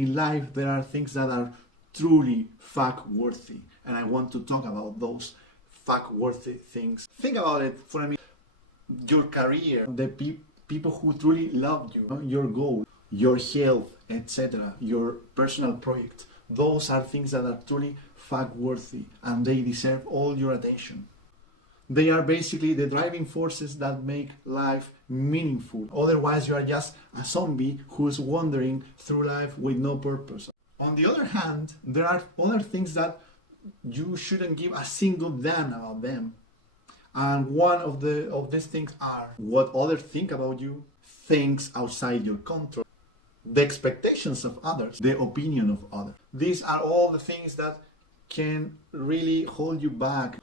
in life there are things that are truly fuck-worthy, and I want to talk about those fuck-worthy things. Think about it for a minute. Your career, the people who truly love you, your goal, your health, etc., your personal project. Those are things that are truly fuck-worthy, and they deserve all your attention. They are basically the driving forces that make life meaningful. Otherwise, you are just a zombie who's wandering through life with no purpose. On the other hand, there are other things that you shouldn't give a single damn about them. And one of these things are what others think about you, things outside your control, the expectations of others, the opinion of others. These are all the things that can really hold you back.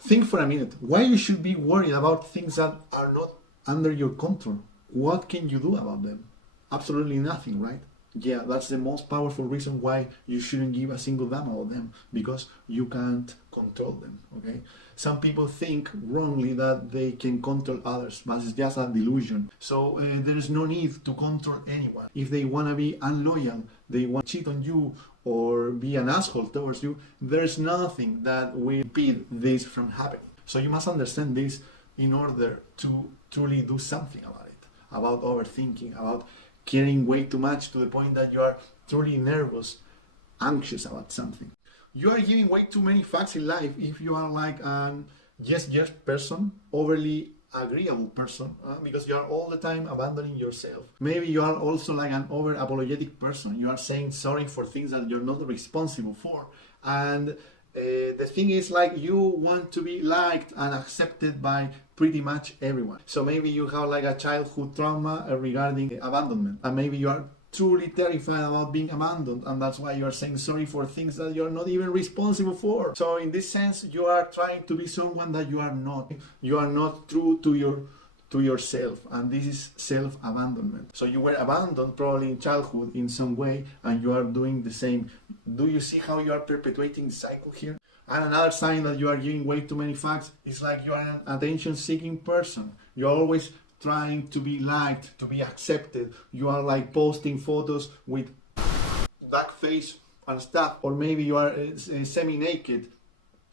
Think for a minute, why you should be worried about things that are not under your control? What can you do about them? Absolutely nothing, right? Yeah, that's the most powerful reason why you shouldn't give a single damn about them, because you can't control them, okay? Some people think wrongly that they can control others, but it's just a delusion. So there is no need to control anyone. If they want to be unloyal, they want to cheat on you or be an asshole towards you, there's nothing that will impede this from happening. So you must understand this in order to truly do something about it, about overthinking, about caring way too much to the point that you are truly nervous, anxious about something. You are giving way too many facts in life if you are like an yes person, overly agreeable person, because you are all the time abandoning yourself. Maybe you are also like an over apologetic person. You are saying sorry for things that you're not responsible for. And the thing is, like, you want to be liked and accepted by pretty much everyone. So maybe you have like a childhood trauma regarding abandonment, and maybe you are truly terrified about being abandoned, and that's why you are saying sorry for things that you're not even responsible for. So in this sense, you are trying to be someone that you are not. You are not true to yourself, and this is self-abandonment. So you were abandoned probably in childhood in some way, and you are doing the same. Do you see how you are perpetuating the cycle here? And another sign that you are giving way too many facts is like you are an attention-seeking person. You're always trying to be liked, to be accepted. You are like posting photos with dark face and stuff, or maybe you are semi-naked,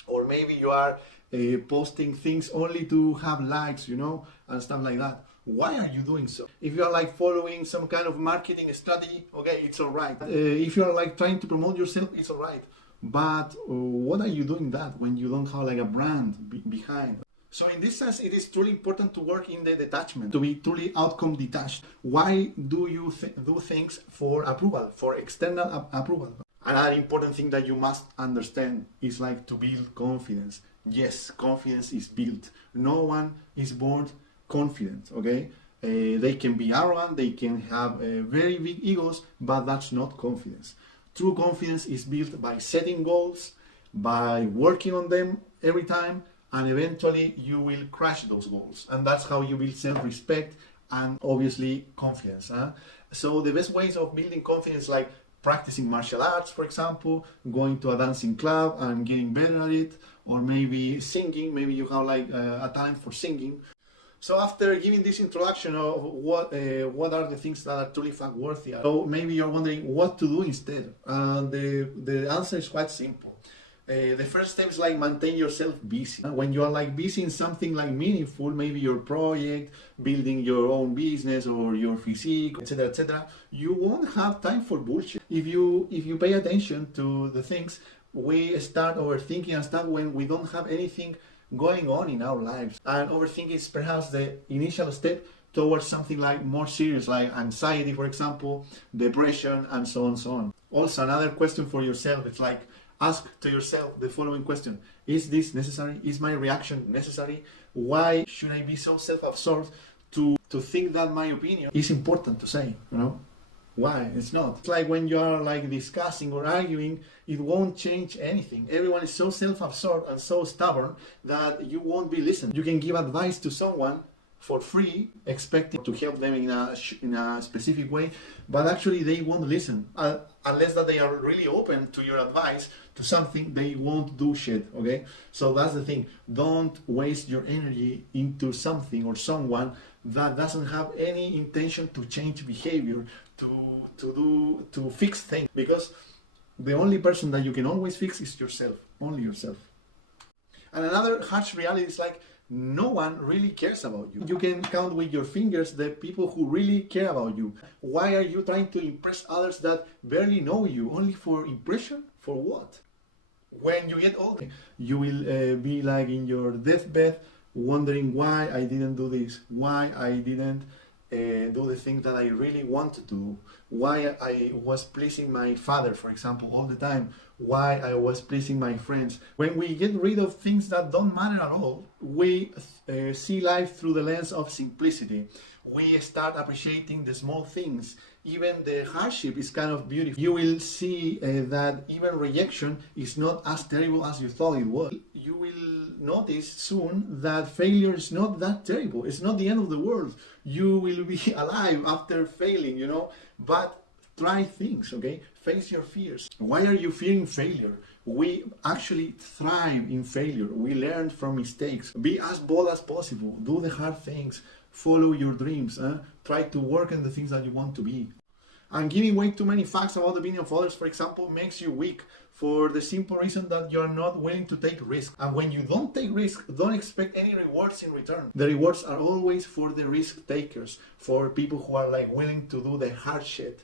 or maybe you are posting things only to have likes, and stuff like that. Why are you doing so? If you are like following some kind of marketing strategy, okay, it's alright. If you are like trying to promote yourself, it's alright. But what are you doing that when you don't have like a brand behind? So in this sense, it is truly important to work in the detachment, to be truly outcome detached. Why do you do things for approval, for external approval? Another important thing that you must understand is like to build confidence. Yes, confidence is built. No one is born confident, okay? They can be arrogant, they can have very big egos, but that's not confidence. True confidence is built by setting goals, by working on them every time, and eventually you will crush those goals. And that's how you build self-respect and obviously confidence. So the best ways of building confidence, like practicing martial arts, for example, going to a dancing club and getting better at it, or maybe singing. Maybe you have like a talent for singing. So after giving this introduction of what are the things that are truly fuck-worthy, so maybe you're wondering what to do instead. The answer is quite simple. The first step is like maintain yourself busy. When you are like busy in something like meaningful, maybe your project, building your own business or your physique, etc., you won't have time for bullshit. If you pay attention to the things, we start overthinking and stuff when we don't have anything going on in our lives. And overthinking is perhaps the initial step towards something like more serious, like anxiety, for example, depression, and so on, so on. Also, another question for yourself, it's like, ask to yourself the following question: is this necessary? Is my reaction necessary? Why should I be so self-absorbed to think that my opinion is important to say, Why? It's not. It's like when you are like discussing or arguing, it won't change anything. Everyone is so self-absorbed and so stubborn that you won't be listened. You can give advice to someone for free, expecting to help them in a specific way, but actually they won't listen. Unless that they are really open to your advice, to something, they won't do shit, okay? So that's the thing. Don't waste your energy into something or someone that doesn't have any intention to change behavior, to fix things, because the only person that you can always fix is yourself, only yourself. And another harsh reality is like, no one really cares about you. You can count with your fingers the people who really care about you. Why are you trying to impress others that barely know you? Only for impression? For what? When you get older, you will be like in your deathbed, wondering why I didn't do this, why I didn't do the things that I really wanted to do, why I was pleasing my father, for example, all the time, why I was pleasing my friends. When we get rid of things that don't matter at all, we see life through the lens of simplicity. We start appreciating the small things. Even the hardship is kind of beautiful. You will see that even rejection is not as terrible as you thought it was. You will notice soon that failure is not that terrible. It's not the end of the world. You will be alive after failing, you know, but try things, okay? Face your fears. Why are you fearing failure? We actually thrive in failure. We learn from mistakes. Be as bold as possible. Do the hard things. Follow your dreams. Try to work on the things that you want to be. And giving way too many facts about the opinion of others, for example, makes you weak, for the simple reason that you are not willing to take risks. And when you don't take risks, don't expect any rewards in return. The rewards are always for the risk takers, for people who are like willing to do the hard shit.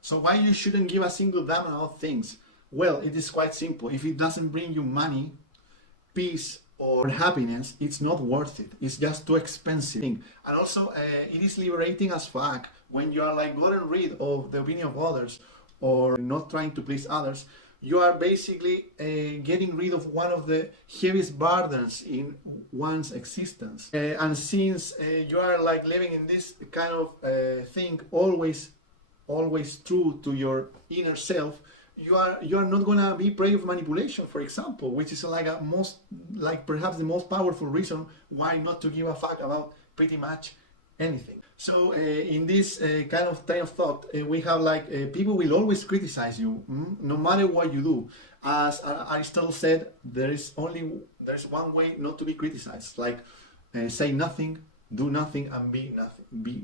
So why you shouldn't give a single damn about things? Well, it is quite simple. If it doesn't bring you money, peace, or happiness, it's not worth it. It's just too expensive. And also, it is liberating as fuck when you are like gotten rid of the opinion of others or not trying to please others. You are basically getting rid of one of the heaviest burdens in one's existence. And since you are like living in this kind of thing, always true to your inner self, you are not gonna be prey of manipulation, for example, which is like perhaps the most powerful reason why not to give a fuck about pretty much anything. So in this kind of train of thought, we have like people will always criticize you, no matter what you do. As Aristotle said, there's one way not to be criticized, like say nothing, do nothing, and be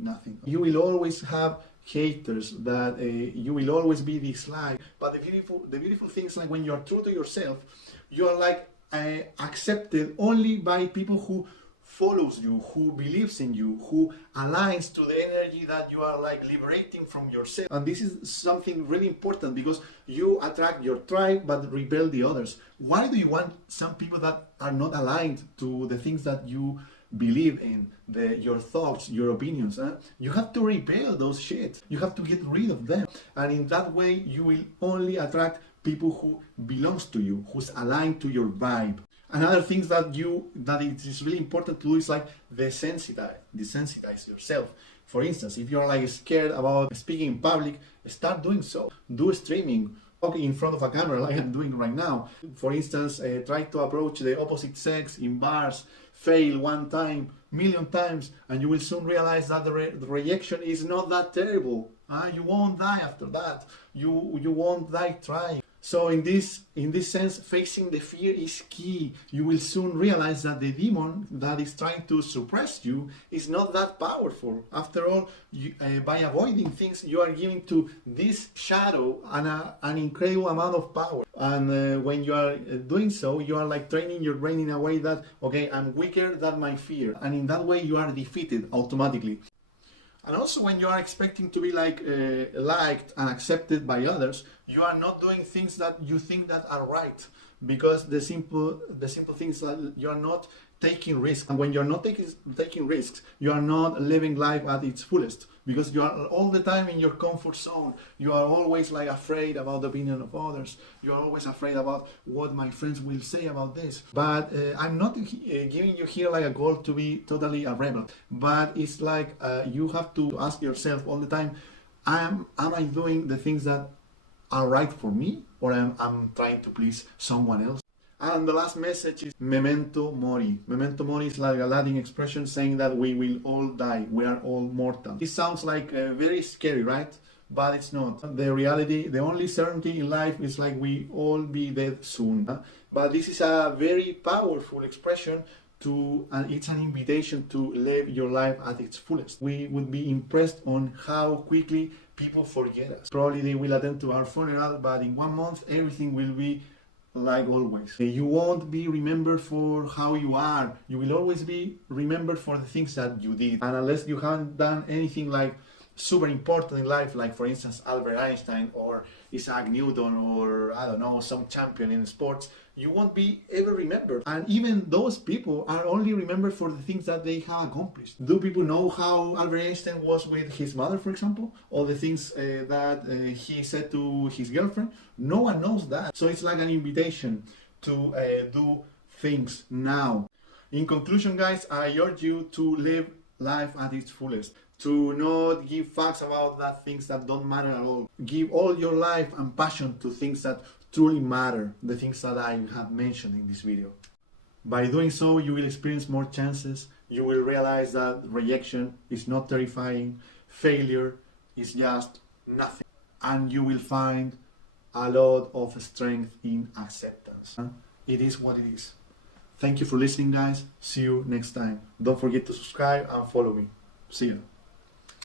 nothing. You will always have haters, that you will always be disliked. But the beautiful thing is like when you are true to yourself, you are like accepted only by people who follows you, who believes in you, who aligns to the energy that you are like liberating from yourself. And this is something really important, because you attract your tribe but repel the others. Why do you want some people that are not aligned to the things that you believe in, your thoughts, your opinions? You have to repel those shit. You have to get rid of them. And in that way, you will only attract people who belongs to you, who's aligned to your vibe. Another thing that it is really important to do is like desensitize yourself. For instance, if you're like scared about speaking in public, start doing so. Do streaming. Talk in front of a camera like I'm doing right now. For instance, try to approach the opposite sex in bars. Fail one time, million times, and you will soon realize that the rejection is not that terrible. You won't die after that. You won't die trying. So in this sense, facing the fear is key. You will soon realize that the demon that is trying to suppress you is not that powerful. After all, by avoiding things, you are giving to this shadow an incredible amount of power. And when you are doing so, you are like training your brain in a way that, okay, I'm weaker than my fear. And in that way, you are defeated automatically. And also, when you are expecting to be like liked and accepted by others, you are not doing things that you think that are right, because the simple things that you are not taking risks. And when you are not taking risks, you are not living life at its fullest, because you are all the time in your comfort zone. You are always like afraid about the opinion of others. You are always afraid about what my friends will say about this. But I'm not giving you here like a goal to be totally a rebel, but it's like you have to ask yourself all the time, am I doing the things that are right for me, or I'm trying to please someone else? And the last message is memento mori. Memento mori is like a Latin expression saying that we will all die, we are all mortal. It sounds like very scary, right? But it's not. The reality, the only certainty in life is like we all be dead soon. But this is a very powerful expression and it's an invitation to live your life at its fullest. We would be impressed on how quickly people forget us. Probably they will attend to our funeral, but in 1 month everything will be like always. You won't be remembered for how you are. You will always be remembered for the things that you did. And unless you haven't done anything like super important in life, like for instance Albert Einstein or Isaac Newton or I don't know, some champion in sports, you won't be ever remembered. And even those people are only remembered for the things that they have accomplished. Do people know how Albert Einstein was with his mother, for example? Or the things that he said to his girlfriend? No one knows that. So it's like an invitation to do things now. In conclusion, guys, I urge you to live life at its fullest, to not give fucks about that things that don't matter at all. Give all your life and passion to things that truly matter, the things that I have mentioned in this video. By doing so, you will experience more chances. You will realize that rejection is not terrifying, failure is just nothing, and you will find a lot of strength in acceptance. It is what it is. Thank you for listening, guys. See you next time. Don't forget to subscribe and follow me. See you.